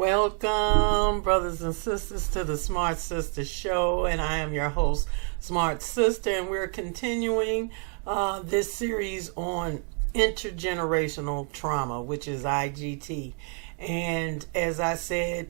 Welcome, brothers and sisters, to the Smartsistah show, and I am your host, Smartsistah, and we're continuing this series on intergenerational trauma, which is IGT. And as I said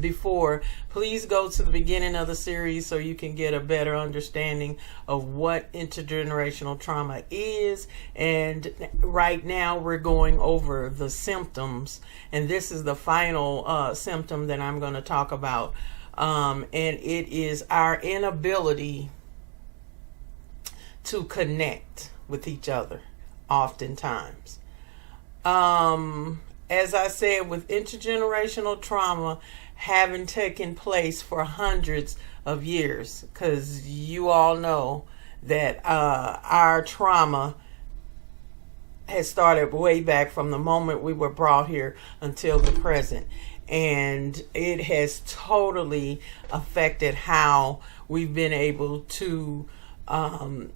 before, please go to the beginning of the series so you can get a better understanding of what intergenerational trauma is. And right now we're going over the symptoms, and this is the final symptom that I'm going to talk about. And it is our inability to connect with each other oftentimes. As I said, with intergenerational trauma having taken place for hundreds of years, because you all know that our trauma has started way back from the moment we were brought here until the present. And it has totally affected how we've been able to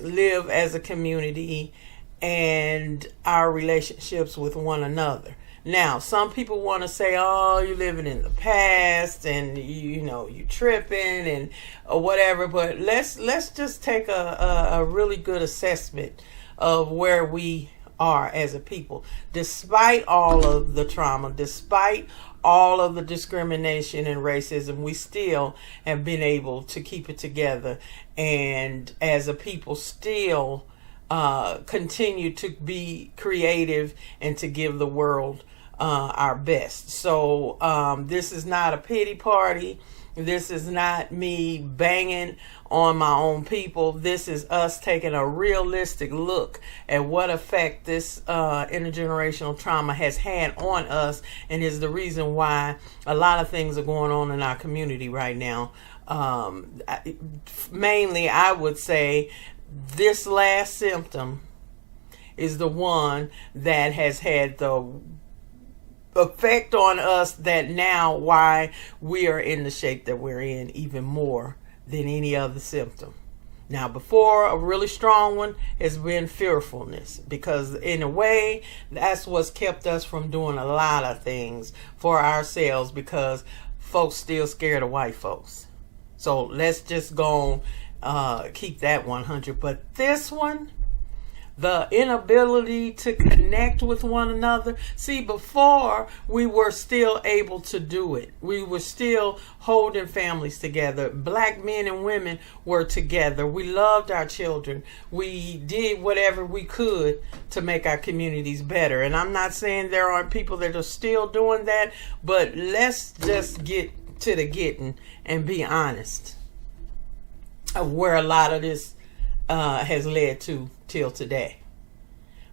live as a community and our relationships with one another. Now, some people want to say, oh, you're living in the past and you tripping and whatever, but let's just take a really good assessment of where we are as a people. Despite all of the trauma, despite all of the discrimination and racism, we still have been able to keep it together, and as a people still continue to be creative and to give the world our best. So this is not a pity party. This is not me banging on my own people. This is us taking a realistic look at what effect this intergenerational trauma has had on us, and is the reason why a lot of things are going on in our community right now. Mainly, I would say this last symptom is the one that has had the effect on us, that now why we are in the shape that we're in even more than any other symptom. Now, before, a really strong one has been fearfulness, because in a way that's what's kept us from doing a lot of things for ourselves, because folks still scared of white folks. So let's just go keep that 100. But this one, the inability to connect with one another. See, before we were still able to do it. We were still holding families together. Black men and women were together. We loved our children. We did whatever we could to make our communities better. And I'm not saying there aren't people that are still doing that, but let's just get to the getting and be honest of where a lot of this has led to till today.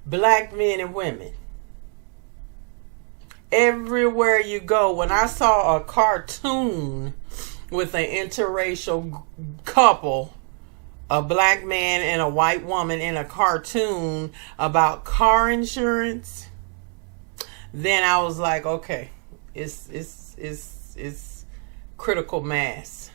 Black men and women, everywhere you go. When I saw a cartoon with an interracial couple, a black man and a white woman, in a cartoon about car insurance, then I was like, okay, it's critical mass.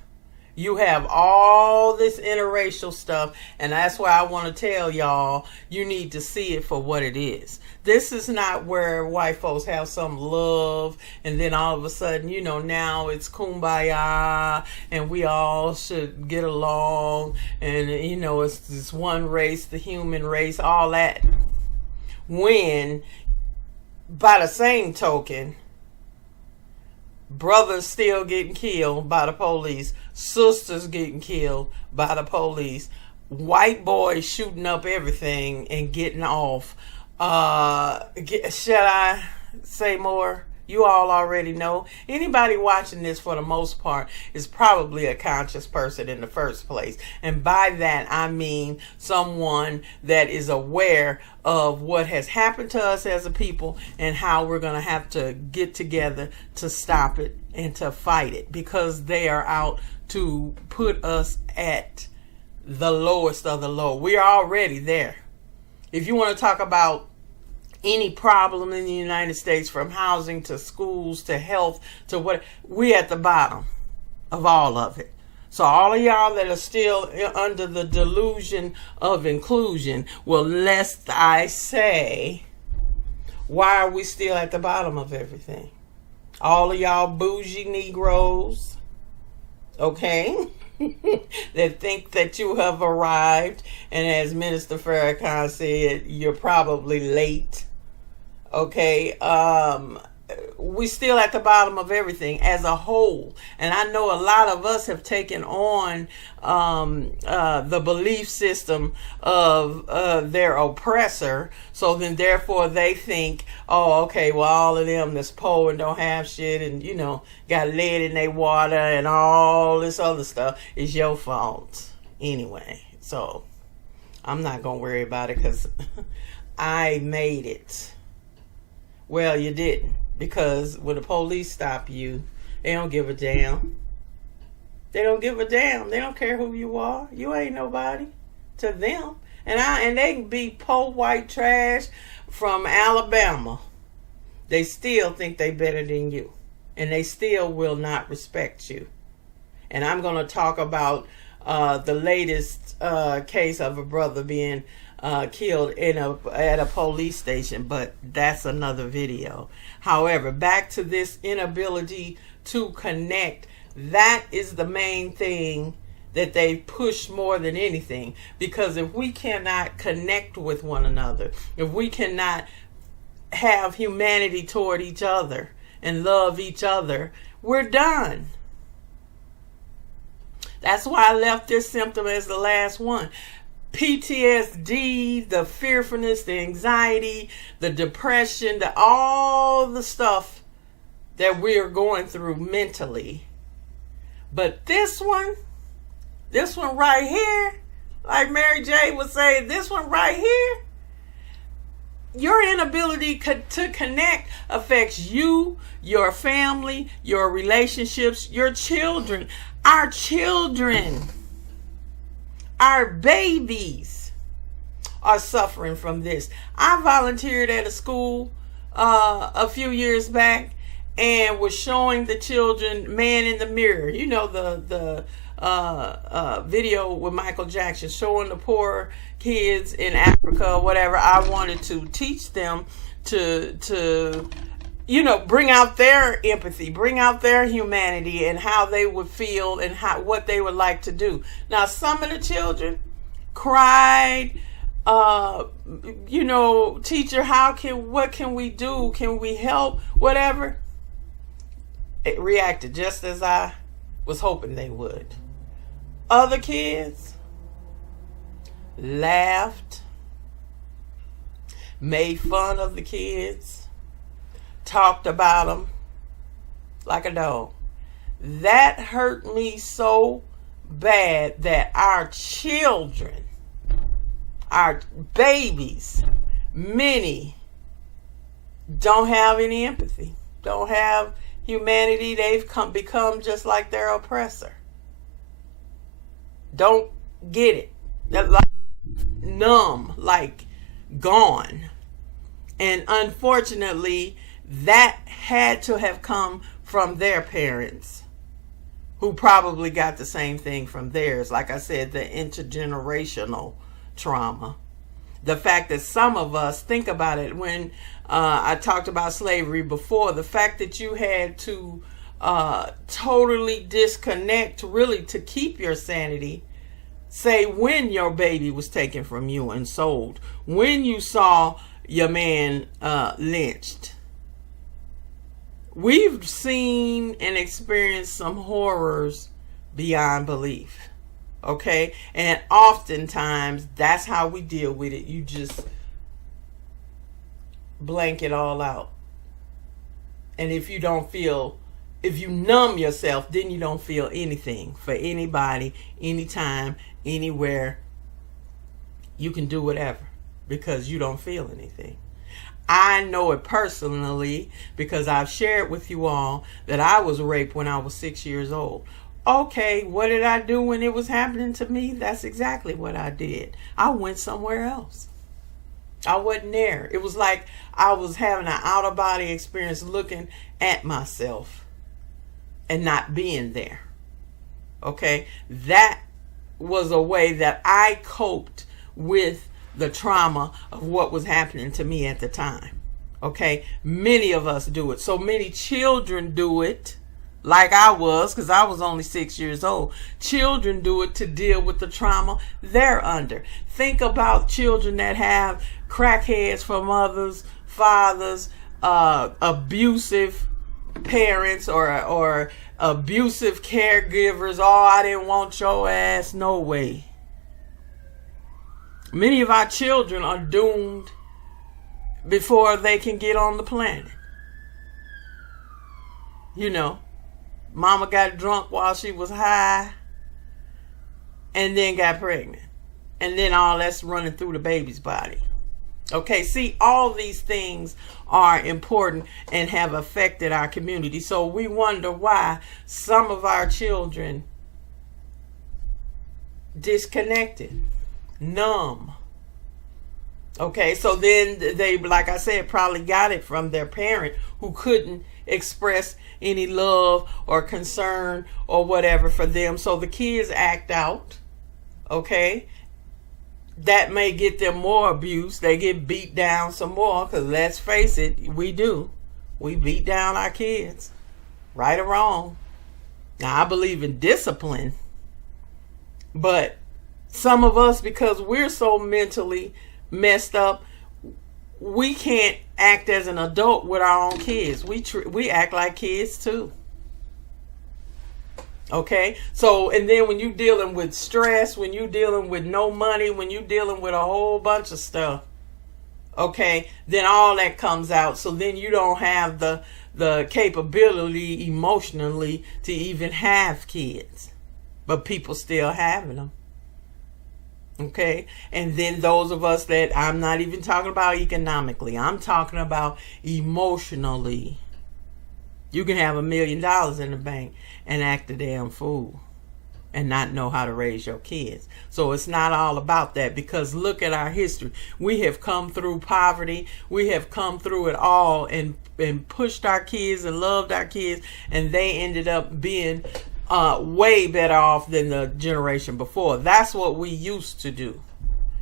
You have all this interracial stuff, and that's why I want to tell y'all, you need to see it for what it is. This is not where white folks have some love, and then all of a sudden, now it's kumbaya, and we all should get along, and, it's this one race, the human race, all that. When, by the same token, brothers still getting killed by the police, sisters getting killed by the police, white boys shooting up everything and getting off. Should I say more? You all already know. Anybody watching this, for the most part, is probably a conscious person in the first place. And by that, I mean someone that is aware of what has happened to us as a people and how we're going to have to get together to stop it and to fight it, because they are out to put us at the lowest of the low. We're already there. If you want to talk about any problem in the United States, from housing to schools to health to what, we at the bottom of all of it. So all of y'all that are still under the delusion of inclusion, well, lest I say, why are we still at the bottom of everything? All of y'all bougie Negroes, okay, that think that you have arrived, and as Minister Farrakhan said, you're probably late, okay. We still at the bottom of everything as a whole, and I know a lot of us have taken on the belief system of their oppressor. So then, therefore, they think, oh, okay, well, all of them that's poor and don't have shit, and got lead in their water and all this other stuff is your fault anyway. So I'm not gonna worry about it because I made it. Well, you didn't. Because when the police stop you, they don't give a damn. They don't give a damn. They don't care who you are. You ain't nobody to them. And they can be poor white trash from Alabama. They still think they better than you. And they still will not respect you. And I'm going to talk about the latest case of a brother being killed at a police station, but that's another video. However, back to this inability to connect, that is the main thing that they push more than anything. Because if we cannot connect with one another, if we cannot have humanity toward each other and love each other, we're done. That's why I left this symptom as the last one. PTSD, the fearfulness, the anxiety, the depression, all the stuff that we are going through mentally. But this one right here, like Mary J would say, this one right here, your inability to connect affects you, your family, your relationships, your children, our children. Our babies are suffering from this. I volunteered at a school a few years back and was showing the children Man in the Mirror. You know, the video with Michael Jackson, showing the poor kids in Africa or whatever. I wanted to teach them to bring out their empathy, bring out their humanity, and how they would feel and what they would like to do. Now, some of the children cried, teacher, what can we do? Can we help? Whatever. It reacted just as I was hoping they would. Other kids laughed, made fun of the kids, talked about them like a dog. That hurt me so bad that our children, our babies, many don't have any empathy, don't have humanity. They've become just like their oppressor. Don't get it. They're like numb, like gone. And unfortunately, that had to have come from their parents, who probably got the same thing from theirs. Like I said, the intergenerational trauma. The fact that some of us, think about it, when I talked about slavery before, the fact that you had to totally disconnect, really, to keep your sanity, say when your baby was taken from you and sold, when you saw your man lynched. We've seen and experienced some horrors beyond belief. Okay? And oftentimes, that's how we deal with it. You just blank it all out. And if you numb yourself, then you don't feel anything for anybody, anytime, anywhere. You can do whatever because you don't feel anything. I know it personally because I've shared with you all that I was raped when I was 6 years old. Okay, what did I do when it was happening to me? That's exactly what I did. I went somewhere else. I wasn't there. It was like I was having an out-of-body experience, looking at myself and not being there. Okay, that was a way that I coped with the trauma of what was happening to me at the time. Okay, many of us do it. So many children do it, like I was, because I was only 6 years old. Children do it to deal with the trauma they're under. Think about children that have crackheads for mothers, fathers, abusive parents, or abusive caregivers. Oh, I didn't want your ass. No way. Many of our children are doomed before they can get on the planet. You know, mama got drunk while she was high and then got pregnant. And then all that's running through the baby's body. Okay, see, all these things are important and have affected our community. So we wonder why some of our children disconnected, numb. Okay, so then they, like I said, probably got it from their parent who couldn't express any love or concern or whatever for them. So the kids act out. Okay, that may get them more abuse. They get beat down some more, because let's face it, we do. We beat down our kids, right or wrong. Now, I believe in discipline, but some of us, because we're so mentally messed up, we can't act as an adult with our own kids. We act like kids too. Okay, so, and then when you're dealing with stress, when you're dealing with no money, when you're dealing with a whole bunch of stuff, okay, then all that comes out. So then you don't have the capability emotionally to even have kids, but people still having them. Okay, and then those of us that, I'm not even talking about economically, I'm talking about emotionally. You can have $1 million in the bank and act a damn fool and not know how to raise your kids. So it's not all about that, because look at our history. We have come through poverty. We have come through it all and pushed our kids and loved our kids, and they ended up being way better off than the generation before. That's what we used to do.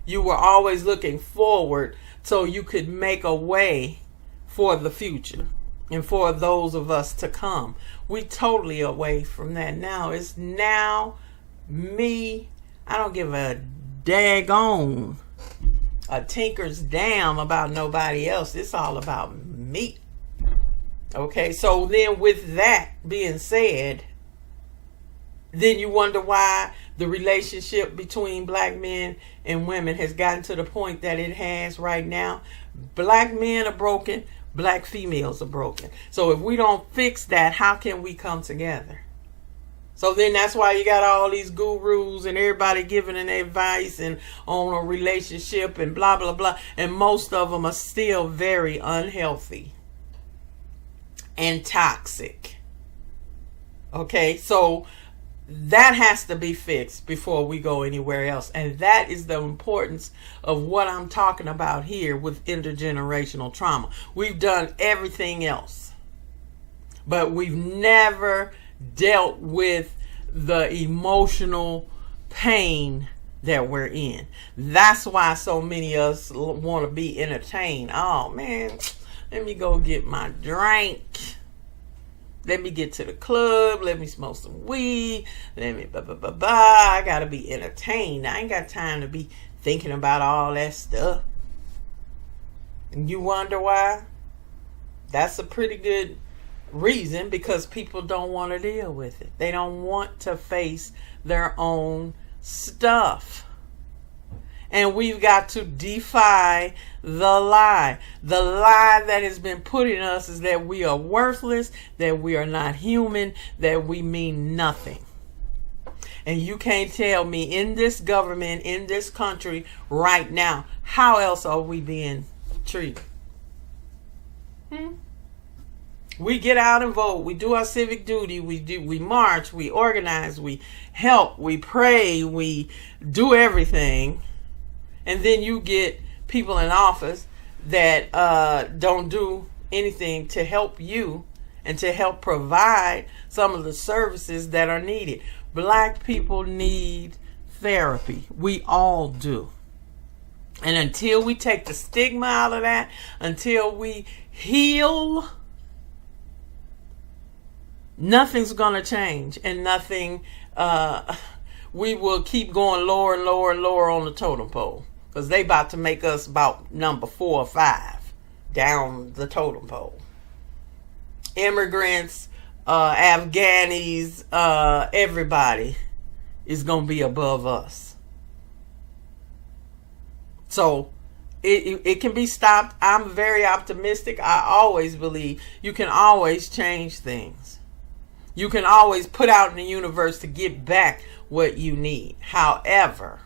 You were always looking forward so you could make a way for the future and for those of us to come. We totally away from that now. It's now me. I don't give a daggone a tinker's damn about nobody else. It's all about me. Okay, so then with that being said, then you wonder why the relationship between black men and women has gotten to the point that it has right now. Black men are broken. Black females are broken. So if we don't fix that, how can we come together? So then that's why you got all these gurus and everybody giving an advice and on a relationship and blah, blah, blah. And most of them are still very unhealthy and toxic. Okay, so that has to be fixed before we go anywhere else. And that is the importance of what I'm talking about here with intergenerational trauma. We've done everything else, but we've never dealt with the emotional pain that we're in. That's why so many of us want to be entertained. Oh man, let me go get my drink. Let me get to the club. Let me smoke some weed. Let me I gotta be entertained. I ain't got time to be thinking about all that stuff. And you wonder why? That's a pretty good reason, because people don't want to deal with it. They don't want to face their own stuff. And we've got to defy the lie. The lie that has been put in us is that we are worthless, that we are not human, that we mean nothing. And you can't tell me in this government, in this country right now, how else are we being treated? We get out and vote. We do our civic duty. We march. We organize. We help. We pray. We do everything. And then you get people in office that don't do anything to help you and to help provide some of the services that are needed. Black people need therapy. We all do. And until we take the stigma out of that, until we heal, nothing's going to change, and nothing, we will keep going lower and lower and lower on the totem pole, because they about to make us about number 4 or 5 down the totem pole. Immigrants, Afghanis, everybody is going to be above us. So it can be stopped. I'm very optimistic. I always believe you can always change things. You can always put out in the universe to get back what you need. However,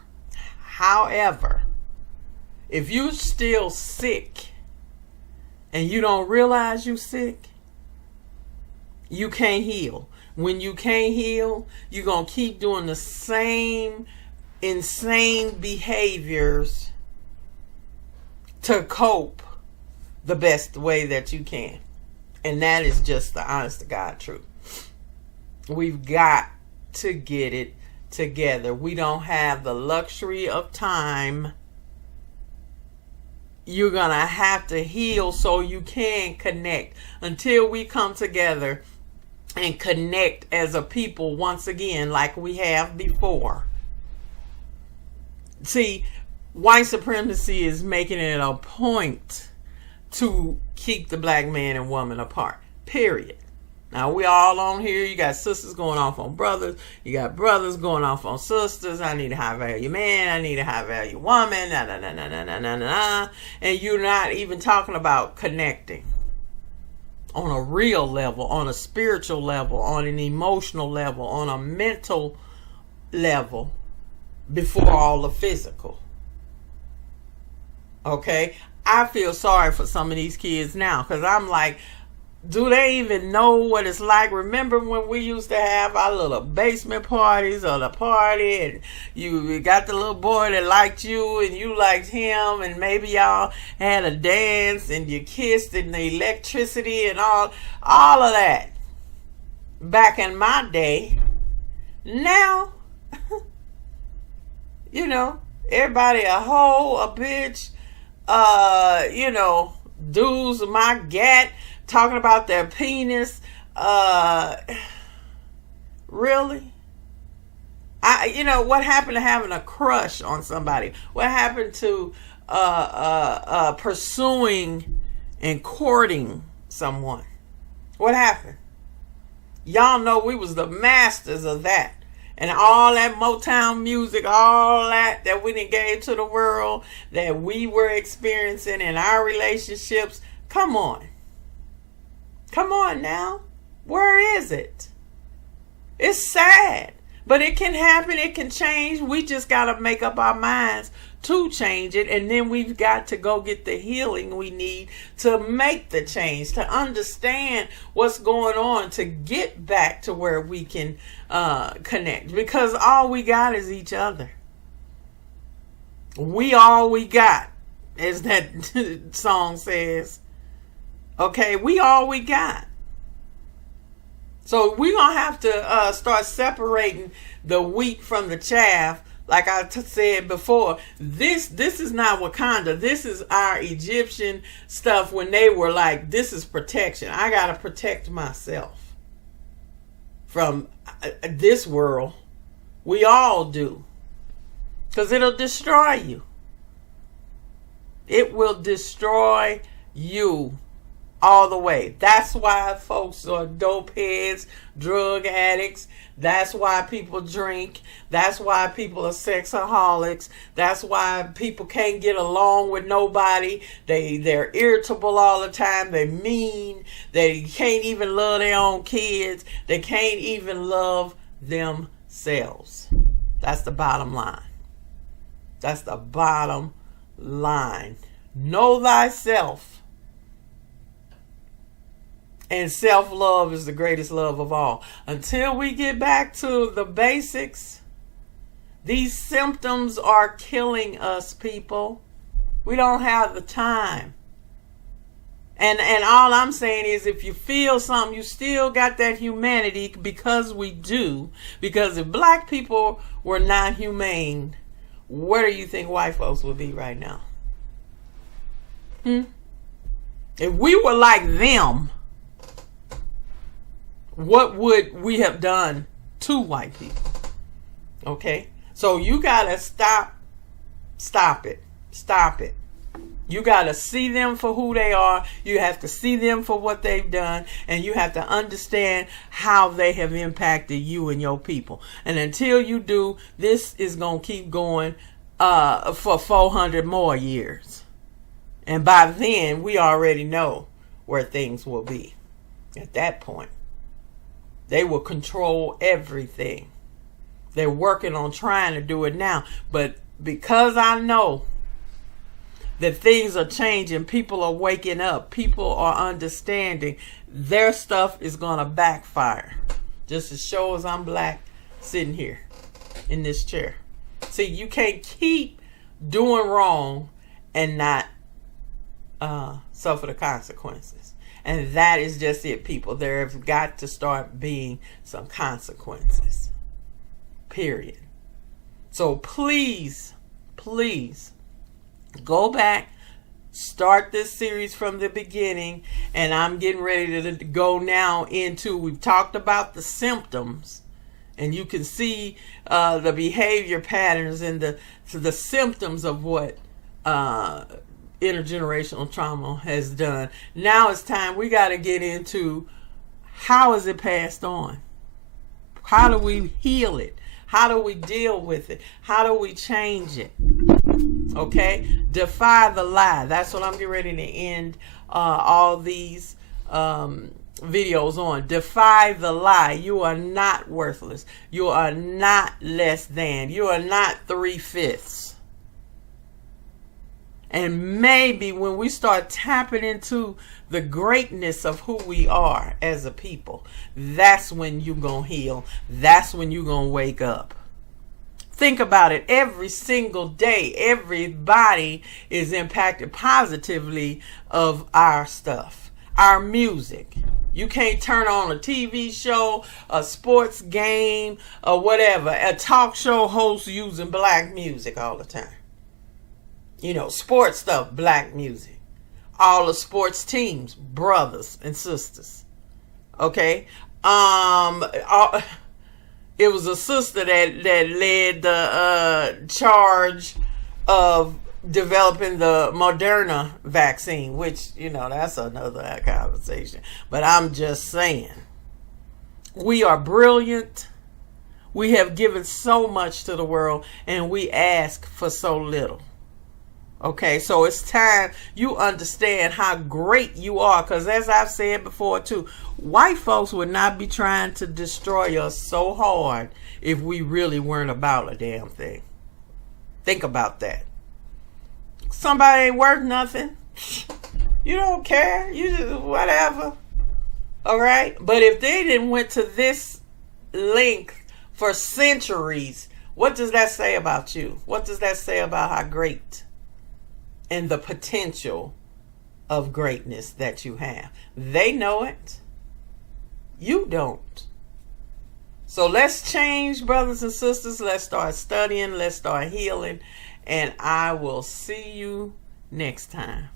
if you're still sick and you don't realize you're sick, you can't heal. When you can't heal, you're going to keep doing the same insane behaviors to cope the best way that you can. And that is just the honest to God truth. We've got to get it together. We don't have the luxury of time. You're going to have to heal so you can connect. Until we come together and connect as a people once again like we have before. See, white supremacy is making it a point to keep the black man and woman apart. Period. Now, we all on here. You got sisters going off on brothers. You got brothers going off on sisters. I need a high value man. I need a high value woman. Nah, nah, nah, nah, nah, nah, nah, nah. And you're not even talking about connecting on a real level, on a spiritual level, on an emotional level, on a mental level before all the physical. Okay? I feel sorry for some of these kids now, because I'm like, do they even know what it's like? Remember when we used to have our little basement parties or the party, and you got the little boy that liked you and you liked him, and maybe y'all had a dance and you kissed and the electricity and all of that back in my day. Now, you know, everybody a hoe, a bitch, dudes my gat, talking about their penis. Really? What happened to having a crush on somebody? What happened to pursuing and courting someone? What happened? Y'all know we was the masters of that. And all that Motown music, all that we done gave to the world, that we were experiencing in our relationships. Come on. Come on now. Where is it? It's sad. But it can happen. It can change. We just got to make up our minds to change it. And then we've got to go get the healing we need to make the change, to understand what's going on, to get back to where we can connect. Because all we got is each other. We all we got, as that song says. Okay, we all we got. So we're going to have to start separating the wheat from the chaff. Like I said before, this is not Wakanda. This is our Egyptian stuff when they were like, this is protection. I got to protect myself from this world. We all do. Because it'll destroy you. It will destroy you all the way. That's why folks are dope heads, drug addicts. That's why people drink. That's why people are sexaholics. That's why people can't get along with nobody. They're irritable all the time. They're mean. They can't even love their own kids. They can't even love themselves. That's the bottom line. That's the bottom line. Know thyself. And self-love is the greatest love of all. Until we get back to the basics, these symptoms are killing us, people. We don't have the time. And all I'm saying is, if you feel something, you still got that humanity, because we do. Because if black people were not humane, where do you think white folks would be right now? If we were like them, what would we have done to white people? Okay? So you gotta stop it. Stop it. You got to see them for who they are. You have to see them for what they've done. And you have to understand how they have impacted you and your people. And until you do, this is going to keep going for 400 more years. And by then, we already know where things will be. At that point, they will control everything. They're working on trying to do it now. But because I know that things are changing, people are waking up, people are understanding, their stuff is going to backfire. Just as sure as I'm black sitting here in this chair. See, you can't keep doing wrong and not suffer the consequences. And that is just it, people. There have got to start being some consequences. Period. So please, go back, start this series from the beginning, and I'm getting ready to go now into, we've talked about the symptoms, and you can see the behavior patterns and the symptoms of what intergenerational trauma has done. Now it's time, we got to get into how is it passed on? How do we heal it? How do we deal with it? How do we change it? Okay, defy the lie. That's what I'm getting ready to end all these videos on. Defy the lie. You are not worthless. You are not less than. You are not 3/5. And maybe when we start tapping into the greatness of who we are as a people, that's when you're going to heal. That's when you're going to wake up. Think about it. Every single day, everybody is impacted positively of our stuff, our music. You can't turn on a TV show, a sports game, or whatever. A talk show host using black music all the time. You know, sports stuff, black music. All the sports teams, brothers and sisters. Okay? It was a sister that led the charge of developing the Moderna vaccine, which, you know, that's another conversation. But I'm just saying, we are brilliant. We have given so much to the world, and we ask for so little. Okay, so it's time you understand how great you are, because as I've said before too, white folks would not be trying to destroy us so hard if we really weren't about a damn thing. Think about that. Somebody ain't worth nothing. You don't care. You just whatever. All right? But if they didn't went to this length for centuries, what does that say about you? What does that say about how great and the potential of greatness that you have? They know it. You don't. So let's change, brothers and sisters. Let's start studying. Let's start healing. And I will see you next time.